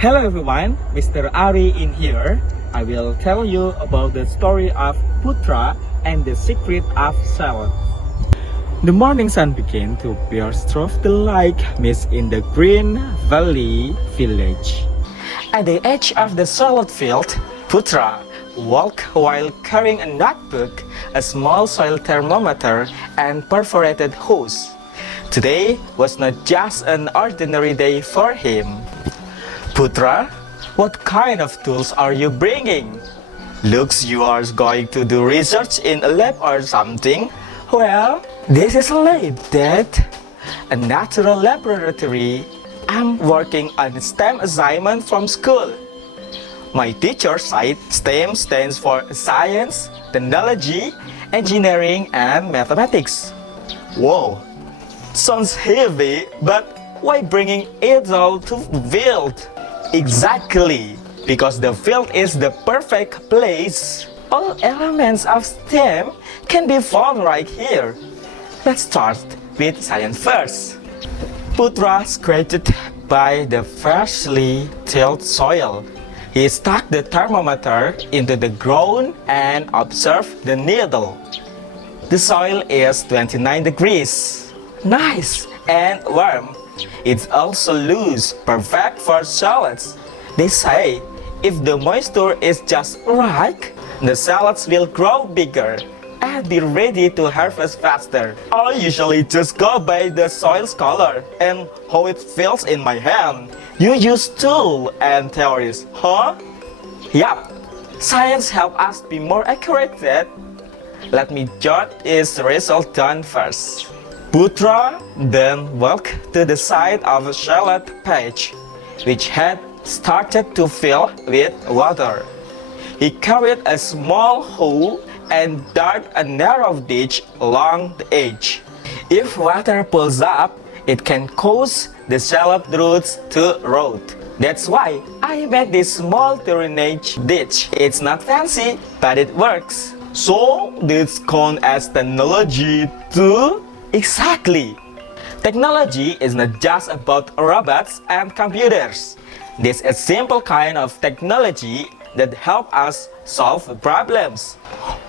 Hello everyone, Mr. Ari in here. I will tell you about the story of Putra and the secret of Shallots. The morning sun began to pierce through the light mist in the green valley village. At the edge of the Shallot field, Putra walked while carrying a notebook, a small soil thermometer, and perforated hose. Today was not just an ordinary day for him. Putra, what kind of tools are you bringing? Looks you are going to do research in a lab or something? Well, this is a lab, Dad. A natural laboratory. I'm working on a STEM assignment from school. My teacher said STEM stands for Science, Technology, Engineering, and Mathematics. Whoa, sounds heavy, but why bringing it all to field? Exactly, because the field is the perfect place. All elements of STEM can be found right here. Let's start with science first. Putra scratched by the freshly tilled soil. He stuck the thermometer into the ground and observed the needle. The soil is 29 degrees. Nice and warm. It's also loose, perfect for shallots. They say if the moisture is just right, the shallots will grow bigger and be ready to harvest faster. I usually just go by the soil's color and how it feels in my hand. You use tools and theories, huh? Yup, science helps us be more accurate. That. Let me jot its result down first. Putra then walked to the side of a shallot patch, which had started to fill with water. He carried a small hoe and dug a narrow ditch along the edge. If water pulls up, it can cause the shallot roots to rot. That's why I made this small drainage ditch. It's not fancy, but it works. So this counts as technology too? Exactly! Technology is not just about robots and computers. This is a simple kind of technology that helps us solve problems.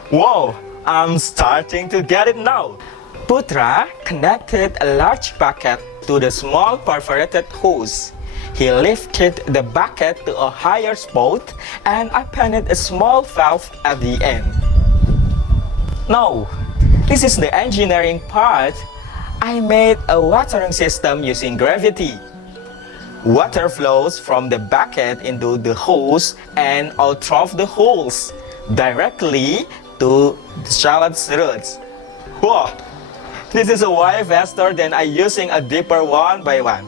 Whoa, I'm starting to get it now. Putra connected a large bucket to the small perforated hose. He lifted the bucket to a higher spot and opened a small valve at the end. Now, this is the engineering part. I made a watering system using gravity. Water flows from the bucket into the hose and out of the holes directly to the shallot's roots. Whoa! This is way faster than I using a deeper one by one.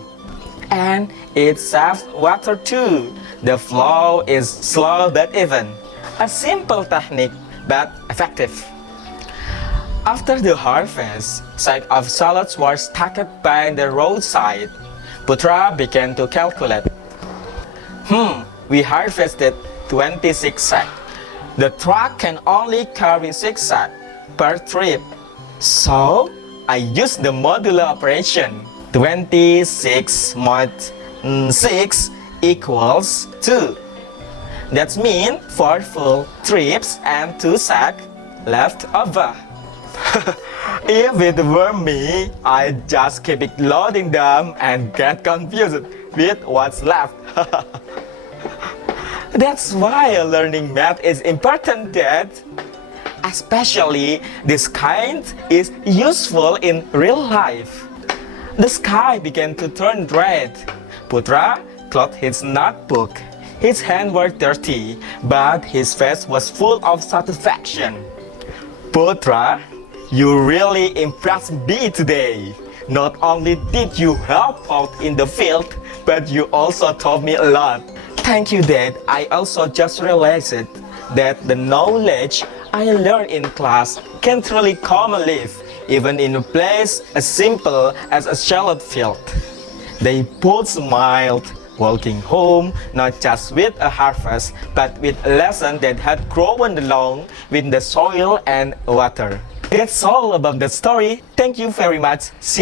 And it saves water too. The flow is slow but even. A simple technique but effective. After the harvest, sacks of shallots were stacked by the roadside. Putra began to calculate. We harvested 26 sacks. The truck can only carry 6 sacks per trip. So, I used the modular operation. 26 mod 6 equals 2. That means 4 full trips and 2 sacks left over. If it were me, I'd just keep it loading them and get confused with what's left. That's why learning math is important, Dad. Especially this kind is useful in real life. The sky began to turn red. Putra closed his notebook. His hands were dirty, but his face was full of satisfaction. Putra, you really impressed me today. Not only did you help out in the field, but you also taught me a lot. Thank you, Dad. I also just realized that the knowledge I learned in class can truly come alive, even in a place as simple as a shallot field. They both smiled, walking home not just with a harvest, but with a lesson that had grown along with the soil and water. That's all about the story. Thank you very much. See you.